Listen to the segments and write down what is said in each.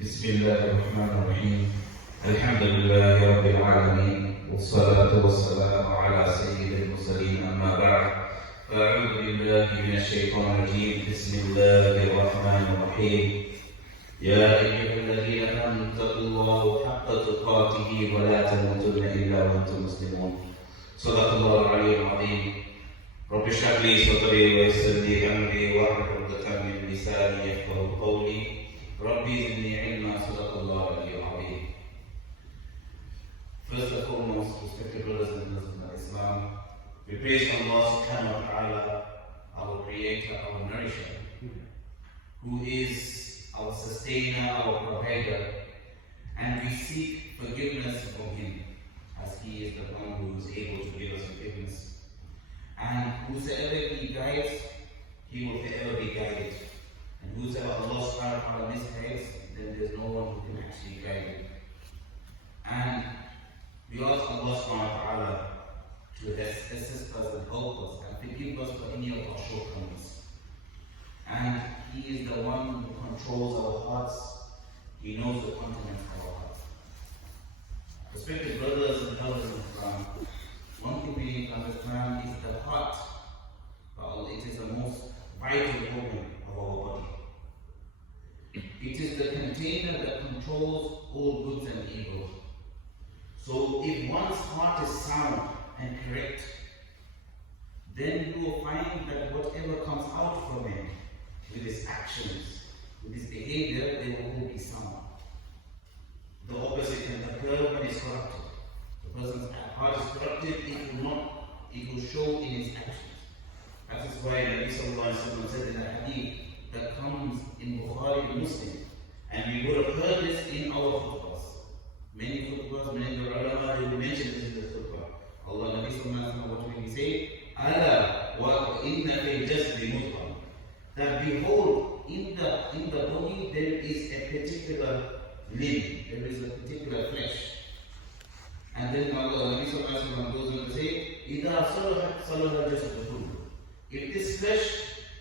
بسم الله الرحمن الرحيم. الحمد لله رب العالمين، والصلاة والسلام على سيد المرسلين، أما بعد، فأعوذ بالله من الشيطان الرجيم. بسم الله الرحمن الرحيم. يا أيها الذين آمنوا اتقوا الله حق تقاته ولا تموتن إلا وأنتم مسلمون. صدق الله العلي العظيم. رب اشرح لي صدري ويسر لي أمري واحلل عقدة من لساني يفقهوا قولي. ربي زدني علما. صدق الله العلي العظيم. First and foremost, respected brothers and sisters in Islam, we praise Allah subhanahu wa ta'ala, our creator, our nourisher, who is our sustainer, our provider, and we seek forgiveness from him, as he is the one who is able to give us forgiveness. And whosoever he guides, he will forever be guided. And whosoever Allah subhanahu wa ta'ala misguides, then there's no one who can actually guide him. And we ask Allah subhanahu wa ta'ala to assist us and help us and forgive us for any of our shortcomings. And he is the one who controls our hearts. He knows the contents of our hearts. Respected brothers and elders in Islam, one thing we need to understand is the heart. Well, it is the most vital organ of our body. It is the container that controls all goods and evils. So if one's heart is sound and correct, then you will find that whatever comes out from him, with his actions, with his behavior, they will all be sound. The opposite can occur when it's corrupted. The person's heart is corrupted, it will show in his actions. That is why Nabi sallallahu alaihi wasallam said in a hadith that comes in Bukhari and Muslim, and we would have heard this in our khutbas. Many khutbas, many ulama, they will mention this in the khutbah. Allah Nabi sallallahu alaihi wasallam, what will he say? Ala wa inna fil jasdi mudghah. That behold, in the body there is a particular limb, there is a particular flesh. And then Allah Nabi sallallahu alaihi wasallam goes on to say, Idha salahat salaha jasadu kullu. If this flesh,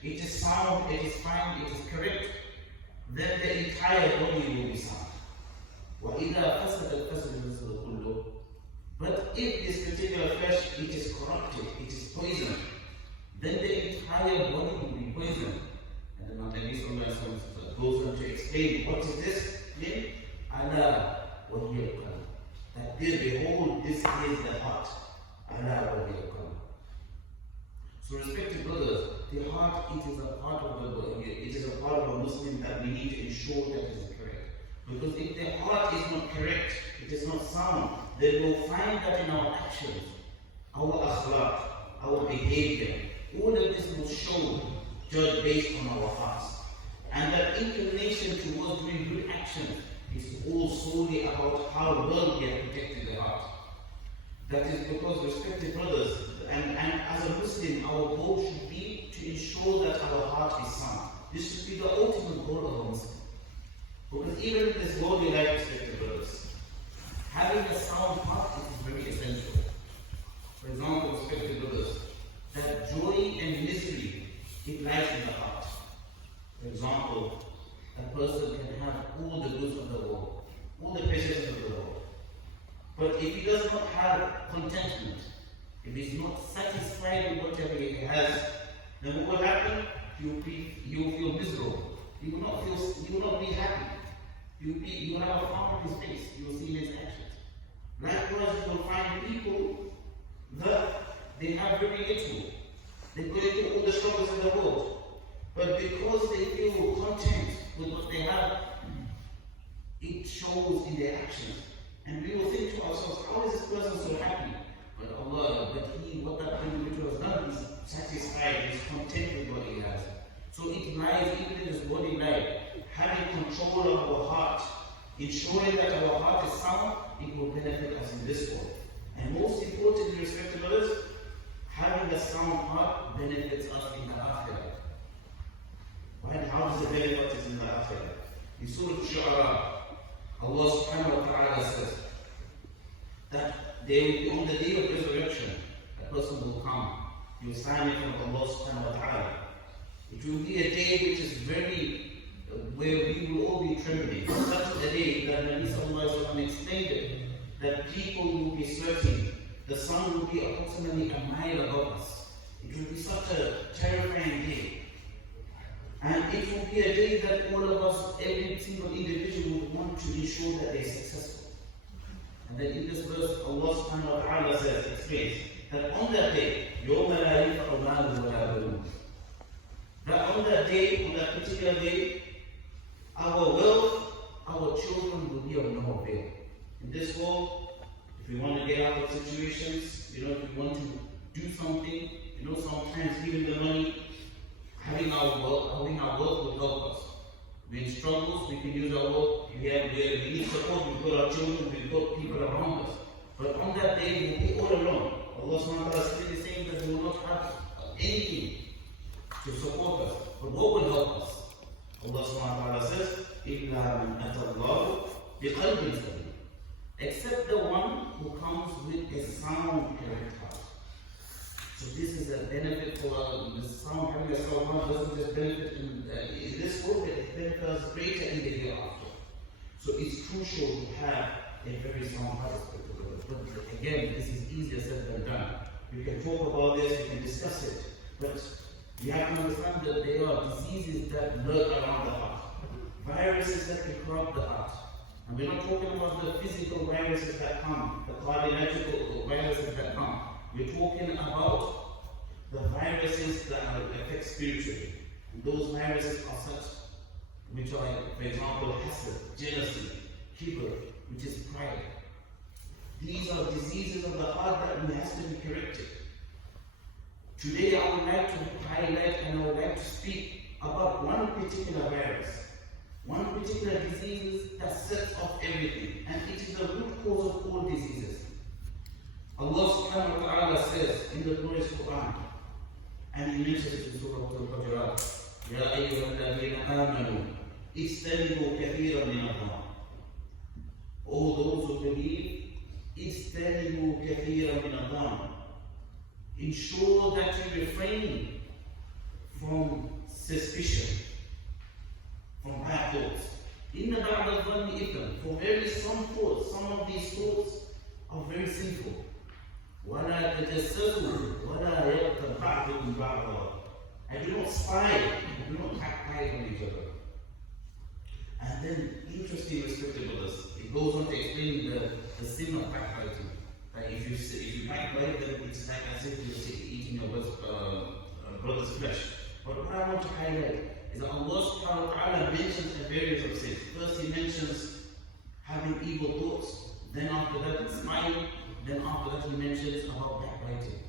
it is sound, it is fine, it is correct, then the entire body will be sound. وَإِذَا فَسَدَتْ فَسَدَ الْجَسَدُ كُلُّهُ. But if this particular flesh, it is corrupted, it is poisoned, then the entire body will be poisoned. And then Nabi sallallahu alaihi wasallam goes on to explain, what is this? Then, Allah wa hiya al-qalb. That there, behold, this is the heart. Allah wa hiya al-qalb. So, respected brothers, the heart, it is a part of a Muslim that we need to ensure that it is correct. Because if the heart is not correct, it is not sound, then we'll find that in our actions, our akhlaq, our behavior, all of this will show, judge based on our hearts. And that inclination towards doing good actions is all solely about how well we have protected the heart. That is because, respected brothers, and as a Muslim, our goal should be to ensure that our heart is sound. This should be the ultimate goal of a Muslim. Because even in this worldly life, respected brothers, having a sound heart is very essential. For example, respected brothers, that joy and misery, it lies in the heart. For example, a person can have all the goods of the world, all the pleasures of the world. But if he does not have contentment, if he's not satisfied with whatever he has, then what will happen? He will feel miserable. He will not be happy. You will have a frown on his face. You will see in his actions. Likewise, you will find people that they have very little. They go into all the struggles in the world. But because they feel content with what they have, it shows in their actions. And we will think to ourselves, how is this person so happy? But what that individual has done is satisfied, is content with what he has. So it lies even in this body life, having control of our heart, ensuring that our heart is sound, it will benefit us in this world. And most importantly, respected others, having a sound heart benefits us in the afterlife. And how does it benefit us in the afterlife? In Surah Shu'ara, Allah subhanahu wa ta'ala says that there will be on the day of resurrection, a person will come, he will stand in front of Allah subhanahu wa ta'ala. It will be a day which is very where we will all be trembling. Such a day that Nabi Sallallahu Alaihi Wasallam explained it, that people will be sweating, the sun will be approximately a mile above us. It will be such a terrifying day. And it will be a day that all of us, every single individual would want to ensure that they're successful. And then in this verse, Allah subhanahu wa ta'ala says, explains, that on that day, يَوْمَ لَا يَنْفَعُ مَالٌ وَلَا بَنُونَ, that on that day, on that particular day, our wealth, our children will be of no avail. In this world, if we want to get out of situations, if we want to do something, sometimes giving the money, having our wealth will help us. We're in struggles, we can use our wealth. We need support, we've got our children, we've got people around us. But on that day, we'll be all alone. Allah subhanahu wa ta'ala is clearly saying that we will not have anything to support us. But what will help us? Allah subhanahu wa ta'ala says, إِلَّا مَنْ أَتَى اللَّهُ بِقَلْبٍ سَلِيمٍ, except the one who comes with a sound, correct heart. So this is a benefit for the sound, having a sound heart doesn't just benefit in this world, but it benefits greater in the hereafter. So it's crucial to have a very sound heart. But again, this is easier said than done. We can talk about this, we can discuss it, but we have to understand that there are diseases that lurk around the heart, viruses that can corrupt the heart. And we're not talking about the physical viruses that come, the cardiological viruses that come. We're talking about the viruses that affect spiritually. And those viruses are such, which are, for example, hasad, jealousy, kibr, which is pride. These are diseases of the heart that has to be corrected. Today I would like to highlight and I would like to speak about one particular virus, one particular disease that sets off everything, and it is the root cause of all diseases. Allah subhanahu wa ta'ala says in the glorious Quran, and He mentions it in Surah Al-Hujurat, يَا أَيُّهَا الَّذِينَ آمَنُوا اجْتَنِبُوا كَثِيرًا مِنَ الظَّنِّ, all those who believe, اجْتَنِبُوا كَثِيرًا مِنَ الظَّنِّ, ensure that you refrain from suspicion, from bad thoughts. إِنَّ بَعْدَ الظَّنِّ إِثْمٌ, for very some thoughts, some of these thoughts are very sinful. وَلَا تَجَسَّسُوا وَلَا يَغْتَبْ بَعْضُكُمْ بَعْضًا, and do not spy, and do not backbite on each other. And then, interesting, respected brothers, it goes on to explain the sin of backbiting. That if you backbite, then it's like as if you're eating your brother's flesh. But what I want to highlight is that Allah subhanahu wa ta'ala mentions a various of sins. First He mentions having evil thoughts, then after that smiling, then after that He mentions about backbiting.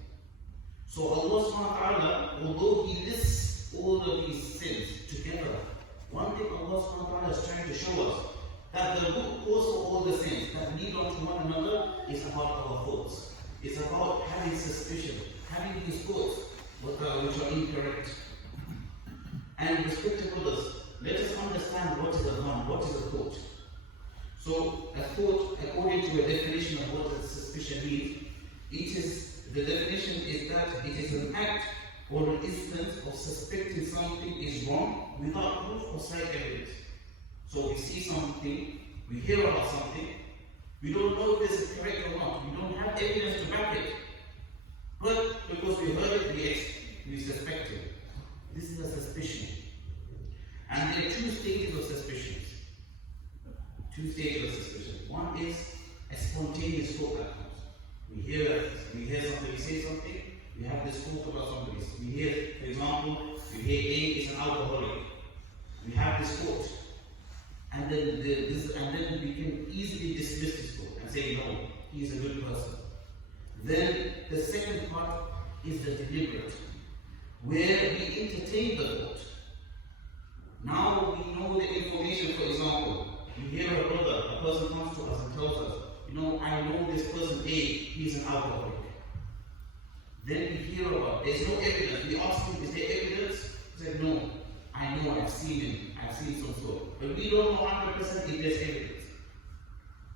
So Allah subhanahu wa ta'ala, although He lists all of these sins together, one thing Allah subhanahu wa ta'ala is trying to show us, that the root cause for all the sins that lead on to one another is about our thoughts. It's about having suspicion, having these thoughts which are incorrect. And respected brothers, let us understand what is a dhan, what is a thought. So a thought, according to a definition of what a suspicion means, the definition is that it is an act or an instance of suspecting something is wrong without proof or side evidence. So we see something, we hear about something, we don't know if this is correct or not, we don't have evidence to back it. But because we heard it, we suspect it. This is a suspicion. And there are two stages of suspicions. Two stages of suspicion. One is a spontaneous thought that comes. We hear something, we say something, we have this thought about somebody. We hear, for example, we hear A is an alcoholic. We have this thought. And then we can easily dismiss this thought and say, no, he is a good person. Then the second part is the deliberate, where we entertain the thought. Now we know the information, for example, we hear a brother, a person comes to us and tells us, I know this person A, he's an alcoholic. Then we hear about, there's no evidence. We ask him, is there evidence? He said, no, I know, I've seen him, I've seen some sort. But we don't know 100% if there's evidence.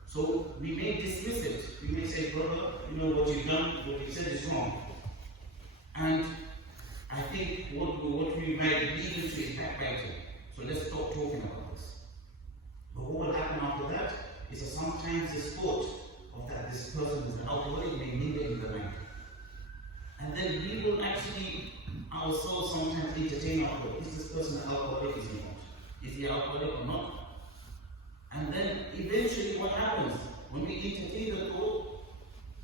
So we may dismiss it. We may say, brother, what you've done, what you said is wrong. And I think what we might lead into is backbiting. So let's stop talking about this. But what will happen after that is that sometimes this thought of that this person is an alcoholic may linger in the mind. And then we will actually ourselves sometimes entertain our thought. Is this person an alcoholic? Is he not? Is he alcoholic or not? And then eventually what happens? When we entertain the thought,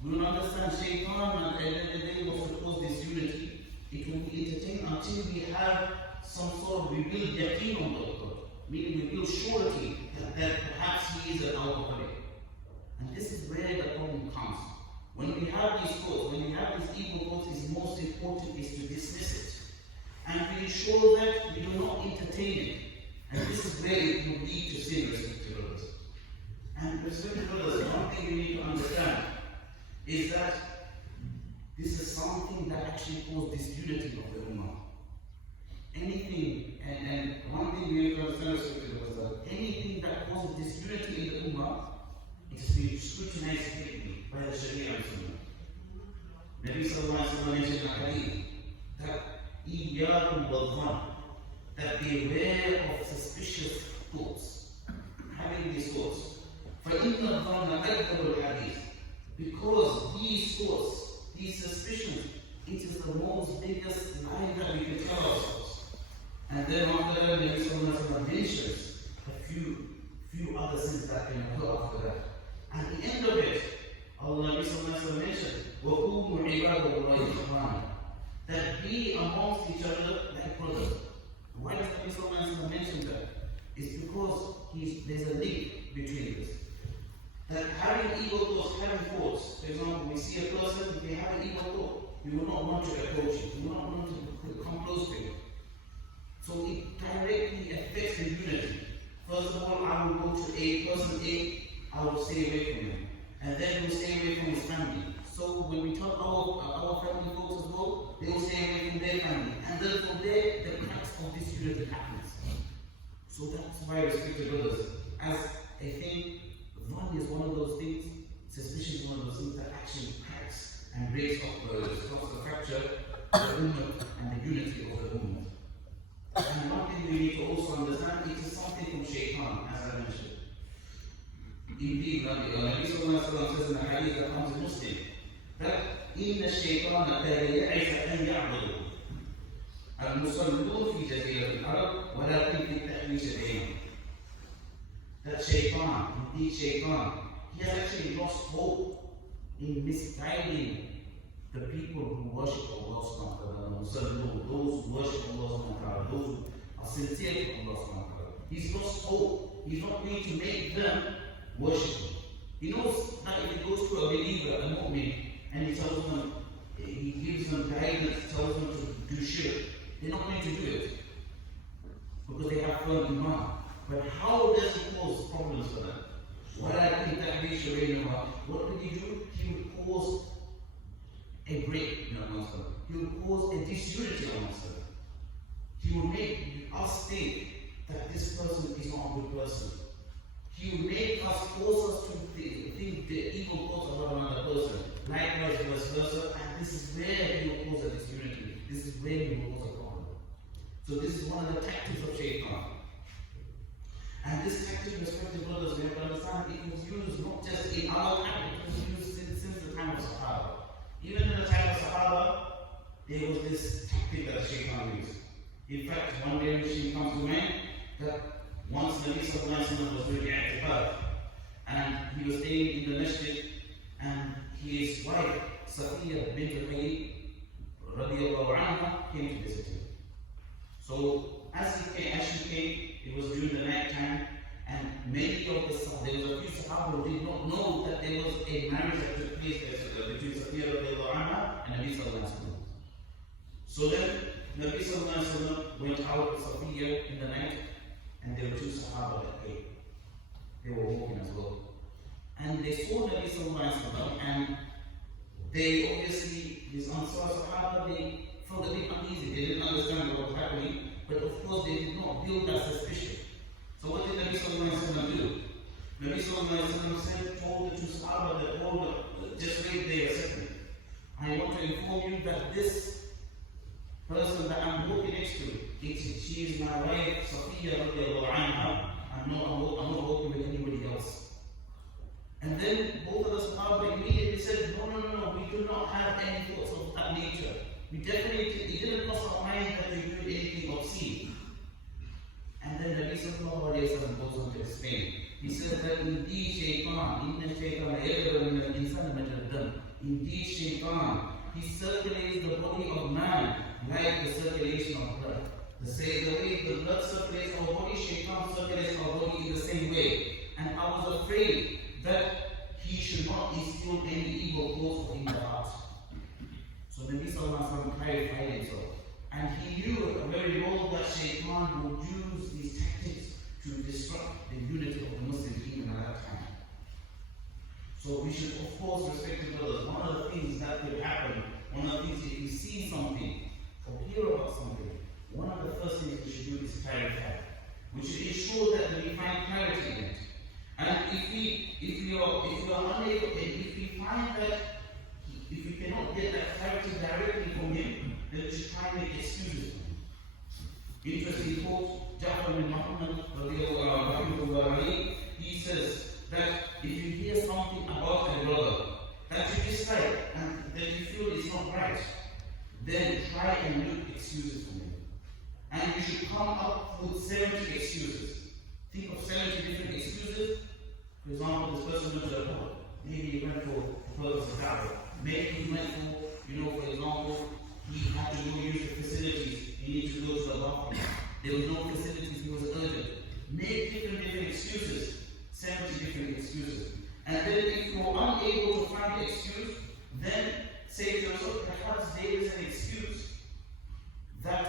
we will understand Shaitan and then was to cause disunity. It will be entertained until we have some sort of, we build yaqeen on the thought. Meaning we build surety that perhaps he is an alcoholic. And this is where the problem comes. When we have these thoughts, when we have these evil thoughts, it's most important is to dismiss it. And to ensure that we do not entertain it. And this is where it will lead to sin, respected brothers. And respected brothers, one thing we need to understand is that this is something that actually causes disunity of the Ummah. Anything, and one thing we need to understand, respected brothers, that anything that causes disunity in the Ummah, it has been scrutinized strictly by the Sharia and Sunnah. Nabi sallallahu alayhi wa sallam mentioned in a hadith that إِيَّاكُمْ وَالظَّنَّ, that beware of suspicious thoughts, having these thoughts. فَإِنَّ الظَّنَّ أَكْذَبُ الْحَدِيثِ, because these thoughts, these suspicions, it is the most biggest lie that we can tell ourselves. And then after that, Nabi sallallahu alayhi wa sallam mentions a few other sins that can occur after that. At the end of it, Allah mentioned, وَكُونُوا عِبَادَ اللَّهِ إِخْوَانًا, that be amongst each other like brothers. Why does Nabi mention that? It's because there's a link between this. That having evil thoughts, having thoughts, for example, we see a person, if they have an evil thought, we will not want to approach him, we will not want to come close to him. So it directly affects the unity. First of all, I will go to a person A, I will stay away from him. And then we'll stay away from his family. So when we talk our family folks as well, they will stay away from their family. And then from there, the cracks of this unity happens. So that's why, respected brothers, as a thing, one is one of those things, suspicion is one of those things that actually cracks and breaks up the fracture of the ummah and the unity of the ummah. And one thing we need to also understand, it is something from Shaitan, as I mentioned. Indeed, Nabi sallallahu alayhi wa sallam says in the hadith that comes in Muslim, that إِنَّ الشَّيْطَانَ كَانَ يَعِسَ أَنْ يَعْبُدُوا الْمُصَلُّونَ فِي جَزِيرَةِ الْعَرَبِ وَلَكِنْ فِي التَّحْوِيشِ بَيْنَهُم. That Shaitan, indeed Shaitan, he has actually lost hope in misguiding the people who worship Allah subhanahu wa ta'ala, those who worship Allah subhanahu wa ta'ala, those who are sincere to Allah subhanahu wa ta'ala. He's lost hope. He's not going to make them worship Him. He knows that if he goes to a believer, a mu'min, and he tells them, he gives them guidance, tells them to do shirk, they're not going to do it because they have firm iman. But how does he cause problems for them? What would he do? He would cause a break amongst them. He would cause a disunity amongst them. He would make us think that this person is not a good person. He would make us, force us to think the evil thoughts about another person. Likewise, vice versa. And this is where he will cause a disunity. This is where he will cause a problem. So this is one of the tactics of Shaitan. And this tactic, respected brothers, we have to understand, it was used not just in our time, it was used since the time of Sahaba. Even in the time of Sahaba, there was this tactic that Shaitan used. In fact, one day she comes to mind that once Nabi sallallahu alayhi wa sallam was doing i'tikaf, and he was staying in the masjid, and his wife, Safiya bint al-Hayy, radiallahu anha, came to visit him. So, as she came, it was during the night time, and many of the Sahaba, there was a few Sahaba who did not know that there was a marriage that took place between Safiya radiallahu anha and Nabi sallallahu alayhi wa sallam. So then, Nabi sallallahu alayhi wa sallam went out with Safiya in the night, and there were two Sahaba that came. They were walking as well. And they saw Nabi sallallahu alayhi wa sallam, and they obviously, these Ansar Sahaba, they felt a bit uneasy. They didn't understand what was happening, but of course they did not build that suspicion. So what did Nabi sallallahu alayhi wa sallam do? Nabi sallallahu alayhi wa sallam told the two Sahaba that, just wait there a second. I want to inform you that this person that I'm walking next to, she is my wife, Safiya radiallahu anha, I'm not working with anybody else. And then both of the Sahaba immediately said, no, we do not have any thoughts of that nature. We definitely, it didn't cross our mind that we do anything obscene. And then Nabi sallallahu alayhi wa sallam goes on to explain. He says that indeed shaitan, indeed shaitan, he circulates the body of man like the circulation of blood. The way the blood circulates our body, shaitan circulates our body in the same way. And I was afraid that he should not instill any evil thoughts in the heart. So Nabi sallallahu alayhi wa sallam clarified himself. And he knew very well that shaitan would use these tactics to disrupt the unity of the Muslims even at that time. So we should of course respect the brothers. One of the things that could happen, one of the things if you see something or hear about something, one of the first things we should do is clarify. We should ensure that we find clarity in it. And if we are unable, if we find that if we cannot get that clarity directly from him, then we should try and make excuses for him. Interesting quote, Ja'far bin Muhammad, he says that if you hear something about a brother that you dislike and that you feel is not right, then try and make excuses for him. And you should come up with 70 excuses. Think of 70 different excuses. For example, this person went to the pub. Maybe he went for the purpose of Harrow. Maybe he went for, for example, he had to go use the facilities. He needed to go to the bathroom. There was no facilities, he was urgent. Make different excuses. 70 different excuses. And then if you are unable to find the excuse, then say to yourself, perhaps there is an excuse that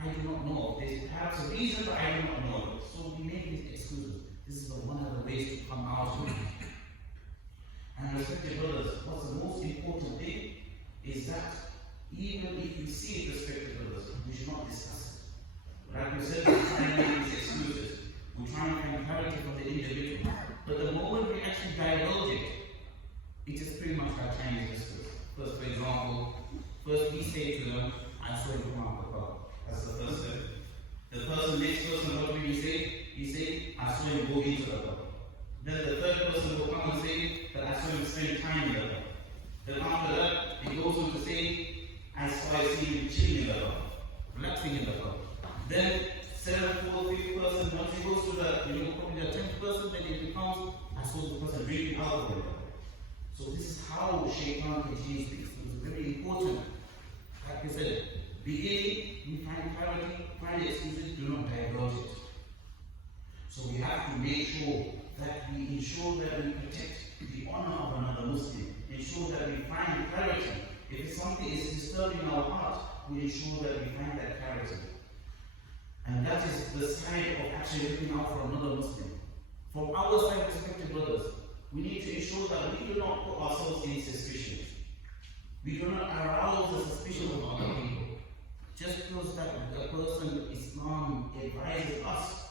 I do not know of. There's perhaps a reason that I do not know of. So we make these excuses. This is one of the ways to come out of it. And respected brothers, what's the most important thing is that even if we see it, respected brothers, we should not discuss it. Like we said, we try and make these excuses. We try and find clarity from the individual. But the moment we actually divulge it, it is pretty much like Chinese discourse. First, for example, we say to them, I saw you come out of the car. That's the first step. The next person, what will he say? He say, I saw you go into the car. Then the third person will come and say that I saw you spend time in the car. Then after that, he goes on to say, I saw you chilling in the car, relaxing in the car. Then seventh, fourth, fifth person, once he goes to the, probably the 10th person, then it becomes, I saw the person drinking alcohol. So this is how shaitan can change things. It's very important. Like I said, beginning, we find clarity, find excuses, do not divulge it. So we have to make sure that we ensure that we protect the honor of another Muslim, ensure that we find clarity. If something is disturbing our heart, we ensure that we find that clarity. And that is the side of actually looking out for another Muslim. From our side, respected brothers, we need to ensure that we do not put ourselves in suspicion. We do not arouse the suspicion of other people. Just because that a person, Islam advises us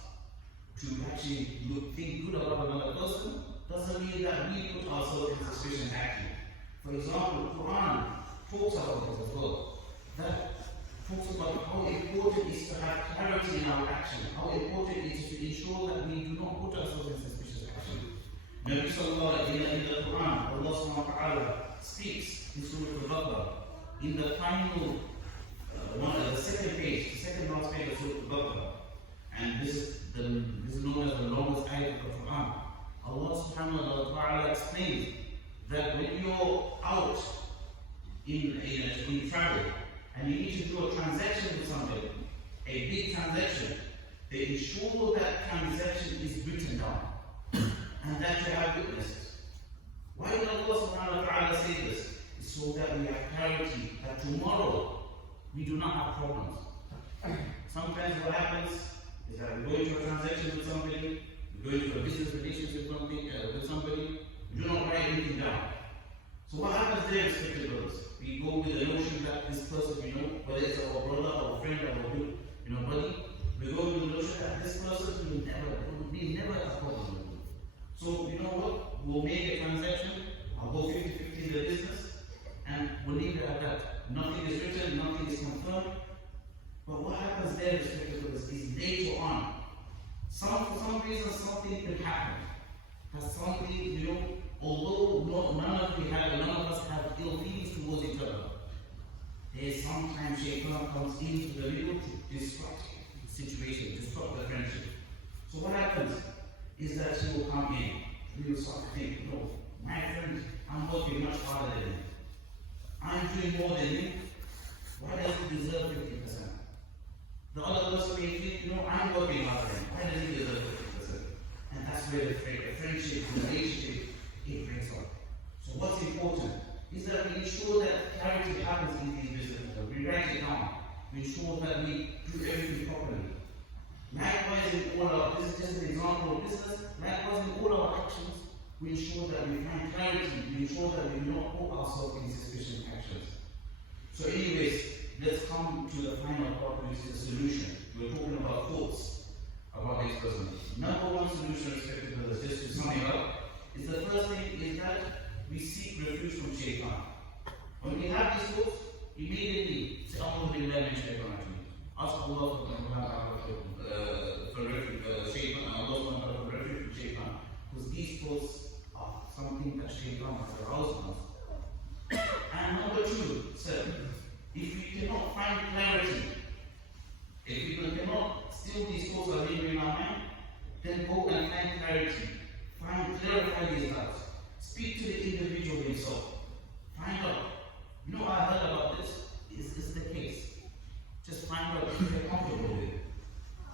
to actually think good about another person, doesn't mean that we put ourselves in suspicion actually. For example, the Quran talks about this as well. That talks about how important it is to have clarity in our action, how important it is to ensure that we do not put ourselves in suspicious action. Nabi sallallahu alayhi wa sallam in the Quran, Allah subhanahu wa ta'ala speaks in Surah Al-Baqarah, in the final the second page, the second last page of Surah Al-Baqarah, and this is known as the longest ayat of the Quran. Allah subhanahu wa ta'ala explains that when you're out in travel and you need to do a transaction with somebody, a big transaction, they ensure that transaction is written down and that you have witnesses. Why did Allah subhanahu wa ta'ala say this? It's so that we have clarity that tomorrow we do not have problems. Sometimes what happens is that we go into a transaction with somebody, we go into a business relationship with somebody, we do not write anything down. So what happens there, respected brothers? We go with the notion that this person, whether it's our brother or friend or good, buddy, we go with the notion that this person will never have a problem with you. So you know what? We'll make a transaction, I'll go 50-50 in the business, and we'll leave it at that. Nothing is written, nothing is confirmed. But what happens there something could happen. That something, although none of us have ill feelings towards each other, there's sometimes shaitan comes into the middle to disrupt the situation, disrupt the friendship. So what happens is that he will come in, he will start to think, no, my friend, I'm working much harder than him. I'm doing more than him. Why does he deserve 50%? The other person may think, I'm working harder than him. Why does he deserve 50%? And that's where the friendship, the relationship, it breaks up. So what's important is that we ensure that clarity happens in these businesses. We write it down. We ensure that we do everything properly. Likewise, in all our, this is just an example of business. Likewise, in all our actions, we ensure that we find clarity. We ensure that we do not put ourselves in suspicious actions. So, anyways, let's come to the final part, which is the solution. We're talking about thoughts about this person. Number one solution, respected brothers, just to sum it up, is the first thing is that we seek refuge from shaitan. When we have these thoughts, immediately say, A'udhu billahi min shaitan rajim. Ask Allah for refuge, shaitan, and Allah for refuge from shaitan. Because these thoughts are something that shaitan has aroused in us. And number two, sir, if we cannot find clarity, if we cannot still these thoughts are living in our mind, then go and find clarity. Clarify these doubts. Speak to the individual himself. Find out. I heard about this. Is this the case? Just find out if you're comfortable with it.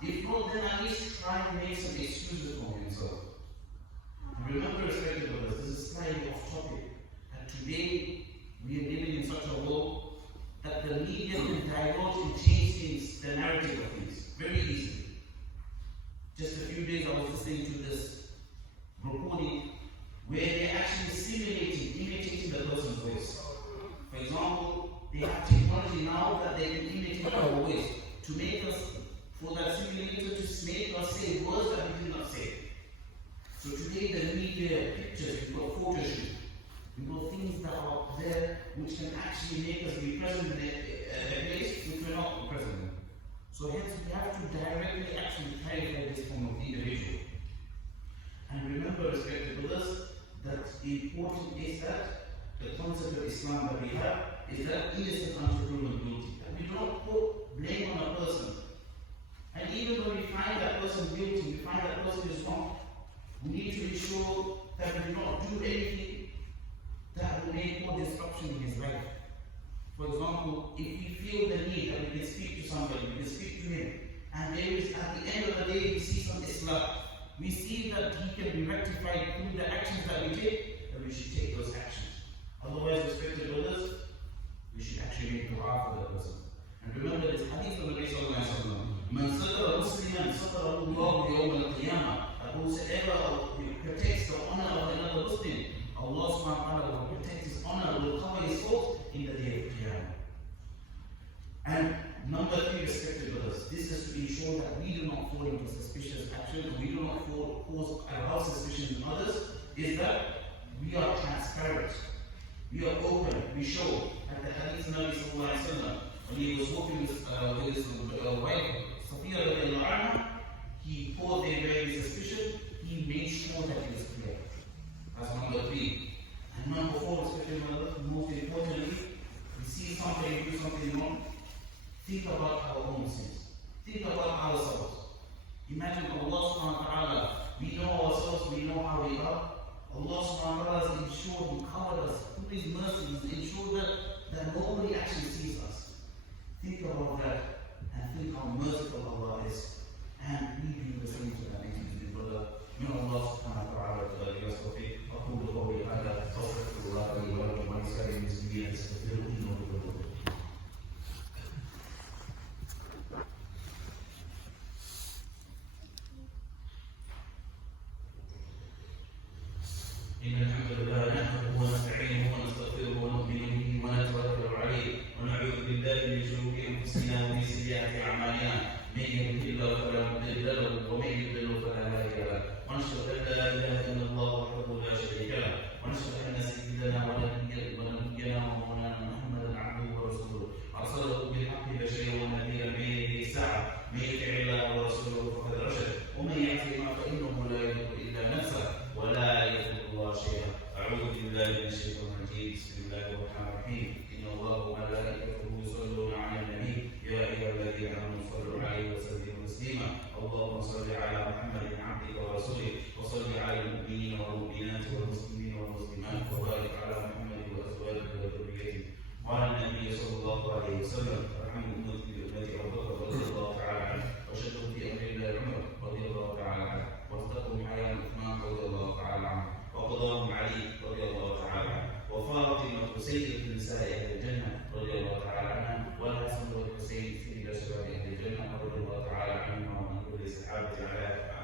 If not, then at least try and make some excuses for himself. And remember, respected brothers, this is slightly off topic, that today we are living in such a world that the media can divulge and change things, the narrative of things, very easily. Just a few days I was listening to this recording where they're actually imitating the person's voice. For example, they have technology now that they can imitate our voice to make us, for that simulator to make us say words that we did not say. So today the media pictures, we've got photo shoot, we've got things that are there which can actually make us be present in a place which we're not present in. So hence we have to directly actually clarify this form of individual. And remember, respected brothers, that important is that the concept of Islam that we have is that innocent until proven guilty. And we do not put blame on a person. And even when we find that person guilty, we find that person is wrong, we need to ensure that we do not do anything that will make more disruption in his life. For example, if we feel the need that we can speak to somebody, we can speak to him, and there is, at the end of the day, we see some Islam, we see that he can be rectified through the actions that we take, then we should take those actions. Otherwise, respected brothers, we should actually make dua for that person. And remember this hadith of the Nabi sallallahu alaihi wasallam, Man satara musliman satara Allahu yawm al-qiyamah. That whosoever protects the honor of another Muslim, Allah subhanahu wa ta'ala will protect his honor, will cover his fault in the day of Qiyamah. And number three, respected brothers, this is to ensure that we do not fall into suspicious action, we do not cause arouse suspicion in others, is that we are transparent, we are open, we show. At the hadith of Nabi sallallahu alaihi wasallam, when he was walking with his wife, Safiya radiallahu anha, he thought they were very suspicious, he made sure that he was clear. That's number three. And number four, respected brothers, most importantly, we see somebody do something wrong, think about our own sins. Think about ourselves. Imagine Allah subhanahu wa ta'ala, we know ourselves, we know how we are. Allah subhanahu wa ta'ala has ensured, He covered us through His mercy, He's ensured that nobody actually sees us. Think about that and think how merciful Allah is. And we do the same to that next brother. May Allah subhanahu wa ta'ala give us tawfiq. أقول قولي هذا أستغفر الله لي ولكم ولسائر المسلمين أستغفروه إنه هو الغفور الرحيم. إن الحمد لله نحمده ونستعينه ونستغفره ونؤمن به ونتوكل عليه ونعوذ بالله من شرور أنفسنا ومن سيئات أعمالنا من يهده الله فلا مضل له ومن يضلل فلا هادي له ونشهد أن لا إله إلا الله وحده لا شريك له ونشهد أن سيدنا ونبينا ومولانا محمدا عبده ورسوله أرسله بالحق بشيرا ونذيرا بين يدي الساعة من يطع الله ورسوله فقد رشد ومن يعص ما فإنه لا يضر الشيطان الرجيم. بسم الله الرحمن الرحيم. إن الله وملائكته يصلون على النبي يا أيها الذين آمنوا صلوا عليه وسلموا تسليما. اللهم صل على محمد عبدك ورسولك وصل على المؤمنين والمؤمنات والمسلمين والمسلمات وبارك على محمد وأزواجه وذريته وعلى النبي صلى الله عليه وسلم. ارحم أمتي بأمتي أبو بكر رضي الله تعالى عنه وشدوا في أمر الله عمر رضي الله تعالى عنه وارزقهم حياة عثمان رضي الله تعالى عنه وقضاهم علي رضي الله تعالى عنه وفاطمة سيدة نساء أهل الجنة رضي الله تعالى عنها والحسن والحسين سيد شباب أهل الجنة رضي الله تعالى عنهم ومن كل صحابة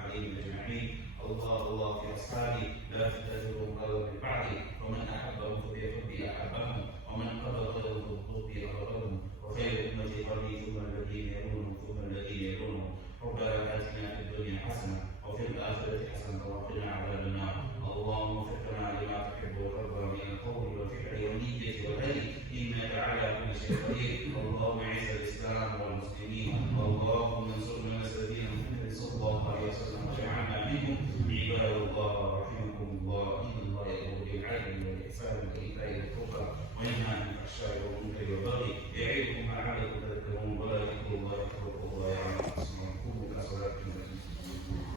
عليهم أجمعين. الله في أصحابي لا تتخذهم غير من بعدي ومن أحبهم فبحبي أحبهم ومن قبضهم فبحبي قبضهم وخير أمتي قرني ثم الذين يلونهم ثم الذين يلونهم. ربنا آتنا في الدنيا حسنة وفي الآخرة حسنة وقنا عذاب النار. اللهم وفقنا لما تحب وترضى من القول والفعل والنية والهدي إنك على كل شيء قدير. اللهم أعز الإسلام والمسلمين. اللهم انصر لنا سيدنا محمد صلى الله عليه وسلم واجعلنا منهم. عباد الله رحمكم الله إن الله يأمر بالعدل والإحسان وإيتاء ذي القربى وينهى عن الفحشاء والمنكر والبغي يعظكم لعلكم تذكرون. ولا ذكر الله أكبر والله يعلم